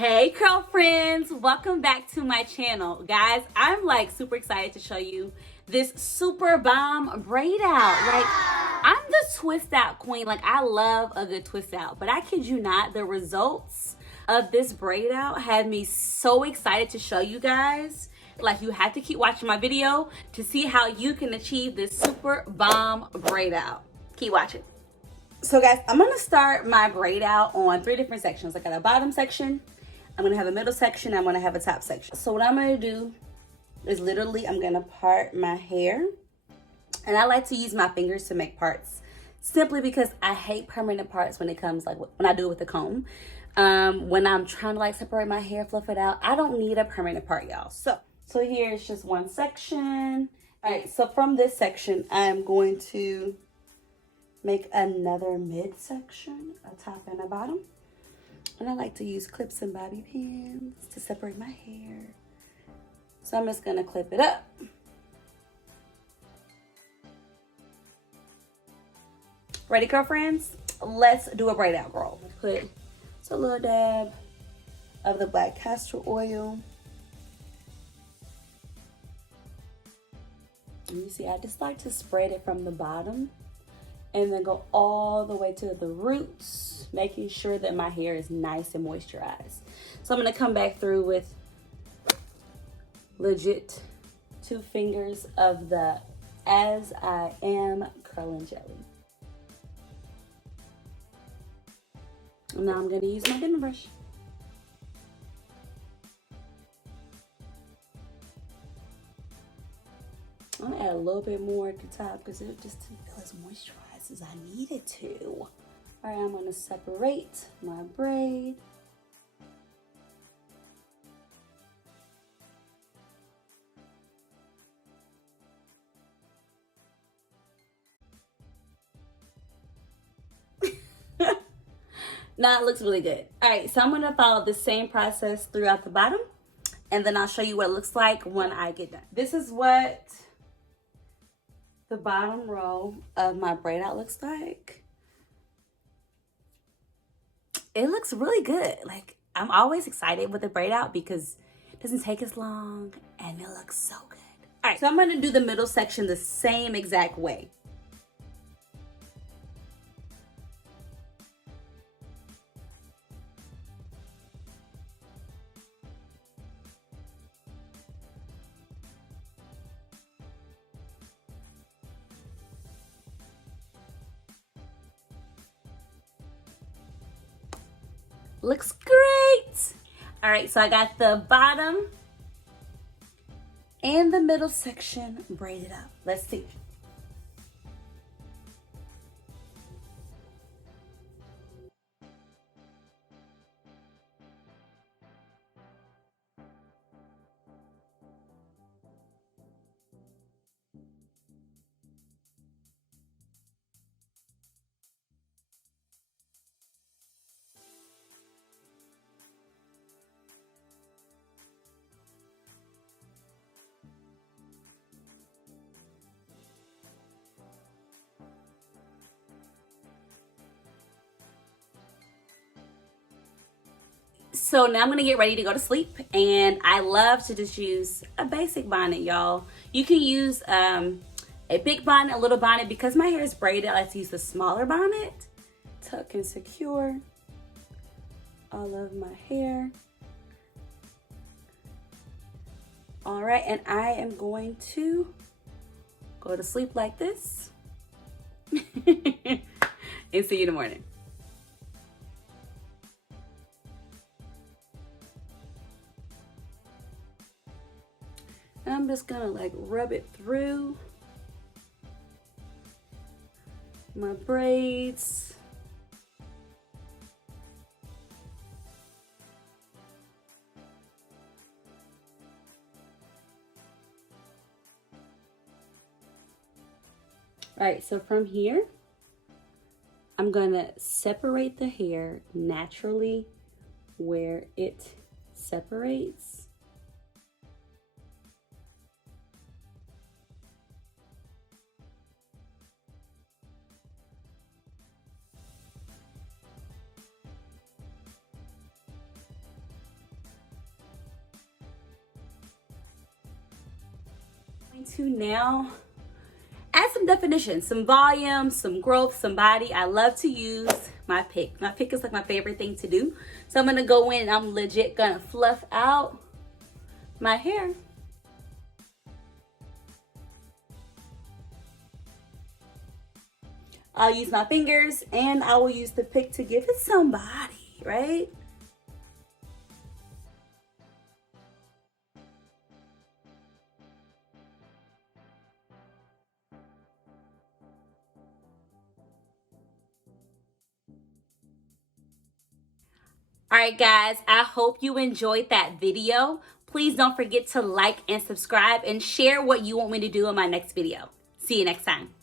Hey curl friends, welcome back to my channel. Guys, I'm like super excited to show you this super bomb braid out. Like, I'm the twist out queen. Like, I love a good twist out, but I kid you not, the results of this braid out had me so excited to show you guys. Like, you have to keep watching my video to see how you can achieve this super bomb braid out. Keep watching. So guys, I'm gonna start my braid out on 3 different sections. I got a bottom section, I'm gonna have a middle section, I'm gonna have a top section. So what I'm gonna do is literally I'm gonna part my hair. And I like to use my fingers to make parts simply because I hate permanent parts when it comes like when I do it with a comb. When I'm trying to like separate my hair, fluff it out, I don't need a permanent part, y'all. So here's just one section. All right, so from this section, I'm going to make another midsection, a top and a bottom. And I like to use clips and bobby pins to separate my hair. So I'm just gonna clip it up. Ready, girlfriends? Let's do a braid out, girl. Put just a little dab of the black castor oil. And you see, I just like to spread it from the bottom and then go all the way to the roots, making sure that my hair is nice and moisturized. So I'm gonna come back through with legit 2 fingers of the AsIam curling jelly. And now I'm gonna use my Denman Brush. I'm gonna add a little bit more at the top because it just didn't feel as moisturized as I needed to. All right, I'm gonna separate my braid. Now it looks really good. All right, so I'm gonna follow the same process throughout the bottom, and then I'll show you what it looks like when I get done. This is what the bottom row of my braid out looks like. It looks really good. Like, I'm always excited with the braid out because it doesn't take as long and it looks so good. All right, so I'm gonna do the middle section the same exact way. Looks great. All right, so I got the bottom and the middle section braided up. Let's see. So now I'm gonna get ready to go to sleep, and I love to just use a basic bonnet, y'all. You can use a big bonnet, a little bonnet. Because my hair is braided, I like to use the smaller bonnet. Tuck and secure all of my hair. All right, and I am going to go to sleep like this and see you in the morning. I'm just gonna like rub it through my braids. All right, so from here, I'm gonna separate the hair naturally where it separates. to now add some definition, some volume, some growth, some body. I love to use my pick. My pick is like my favorite thing to do. So I'm gonna go in and I'm legit gonna fluff out my hair. I'll use my fingers and I will use the pick to give it some body, right? All right, guys, I hope you enjoyed that video. Please don't forget to like and subscribe and share what you want me to do in my next video. See you next time.